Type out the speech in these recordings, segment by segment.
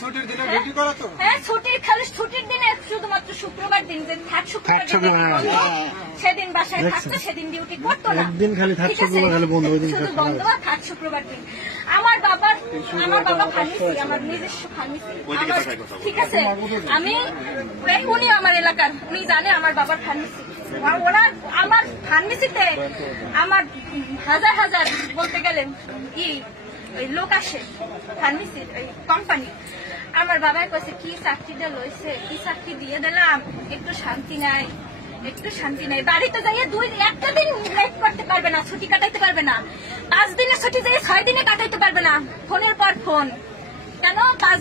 ছুটির দিনে ডিউটি করা তো? হ্যাঁ, ছুটির দিনে শুধুমাত্র শুক্রবার দিন যে সেদিন বাসায় থাকতো, সেদিন ডিউটি করতো না। একদিন খালি থাক শুক্রবার খালি বন্ধ, ওই দিন শুধু বন্ধ বা থাক শুক্রবার দিন। আমার বাবা ফার্মেসি, আমার নিজস্ব ফার্মেসি। ঠিক আছে, আমি উনি আমার এলাকার, উনি জানে আমার বাবার ফার্মেসি। ওরা আমার ফার্মেসিতে আমার হাজার হাজার বলতে গেলেন কি লোক আসে ফার্মেসির কোম্পানি। আমার বাবা কাছে কি চাকরিটা লইছে, কি চাকরি দিয়ে দিলাম, একটু শান্তি নাই, একটু শান্তি নাই। বাড়িতে যাইয়ে একটা দিন লেট করতে পারবে না, ছুটি কাটাইতে পারবে না। 5 দিনের ছুটি যাইয়ে 6 দিনে কাটাইতে পারবে না, ফোনের পর ফোন। কেন 5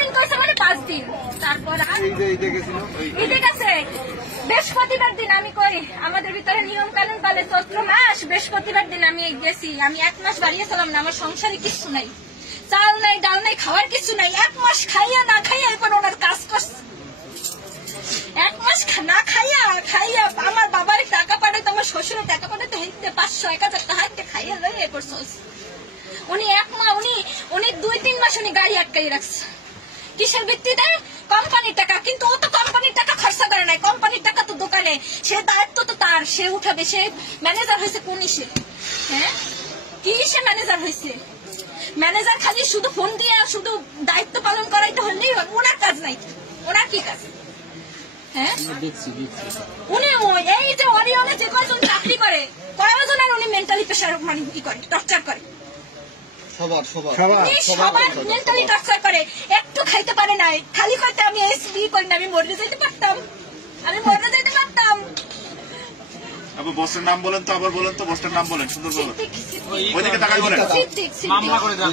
দিন কইছে মানে 5 দিন। তারপর ঈদে গেছে বৃহস্পতিবার দিন। আমি কই আমাদের ভিতরে নিয়ম কানুন পালে চৈত্র মাস, বৃহস্পতিবার দিন আমি গেছি। আমি 1 মাস বাড়িয়েছিলাম না, আমার সংসারে কিছু নাই, চাল নাই, ডাল নাই, খাওয়ার কিছু নাই। 1 মাস খাইয়া না খাইয়া এরপর ওনার কাজ করছে। 1 মাস না খাইয়া আমার বাবার টাকা পাঠাইতো, আমার শ্বশুরের টাকা পাঠাইতো, 500-1000 টাকা হাতে খাইয়া লই এরপর চলছে। উনি 2-3 মাস উনি গাড়ি আটকাই রাখছে। কিসের ভিত্তিতে? কোম্পানির টাকা। কিন্তু ও তো কোম্পানির টাকা খরচা করে নাই, কোম্পানির টাকা তো দোকানে, সে দায়িত্ব তো তার, সে উঠাবে। সে ম্যানেজার হয়েছে কোন ইসে? হ্যাঁ, কি ইসে ম্যানেজার হয়েছে? ম্যানেজার খালি শুধু ফোন দিয়ে শুধু দায়িত্ব পালন করাইতে হলেই ওনার কাজ নাই। ওনার কি কাজ? হ্যাঁ, উনি এই যে অরিয়নে যে কয়জন চাকরি করে, কয়জনের উনি মেন্টালি প্রেশার মানে ই করে, টর্চার করে। সবার মেন্টালি টর্চার করে। একটু খাইতে পারে নাই, খালি খাইতে আমি এসবি করি না, আমি মরে যেতে পারতাম, বসের নাম বলেন তো, আবার বলেন তো, বসের নাম বলেন, সুন্দর বলেন। ওইদিকে তাকাই বলেন, মামলা করে দেন।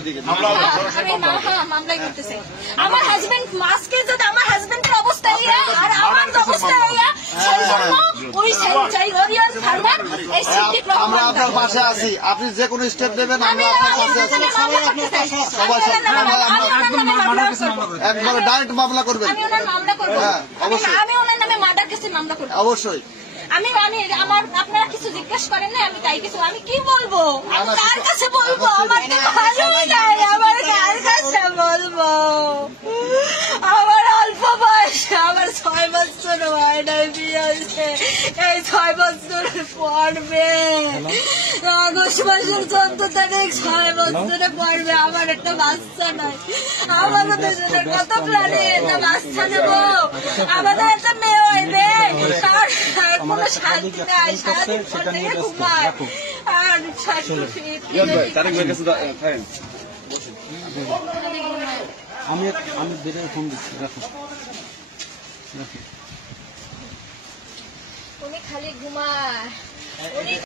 মামলাই করতেছে আমার হাজবেন্ড। মাস্কে যদি আমার হাজবেন্ডের অবস্থা আর আমার অবস্থা আমরা আপনার পাশে আছি, আপনি যে কোনো স্টেপ নেবেন আমরা আপনার পাশে আছি। একবারে ডাইরেক্ট মামলা করবেন। আমি ওনার নামে মার্ডার কেসে মামলা করব অবশ্যই। আমি আপনারা কিছু জিজ্ঞেস করেন না, আমি তাই কিছু আমি কি বলবো, আমি কার কাছে বলবো? আমার তো ভালোই নাই, আমার কার কাছে বলবো? আমার অল্প বয়স, আমার 6 বছর হয় নাই বিয়ে হয়েছে। এই 6 বছর পড়বে, আগস্ট মাসের 14 তারিখ 6 বছরে পড়বে। আমার একটা বাচ্চা নাই, আমারও দুজনের কত প্ল্যানে একটা বাচ্চা নেবো, আমাদের একটা মেয়ে হইবে, তার কোনো শান্তি নাই, সারাদিন ফোন থেকে ঘুমায়। আর আমি বেড়ে ফোন দিচ্ছি, রাখো। উনি খালি ঘুমায়।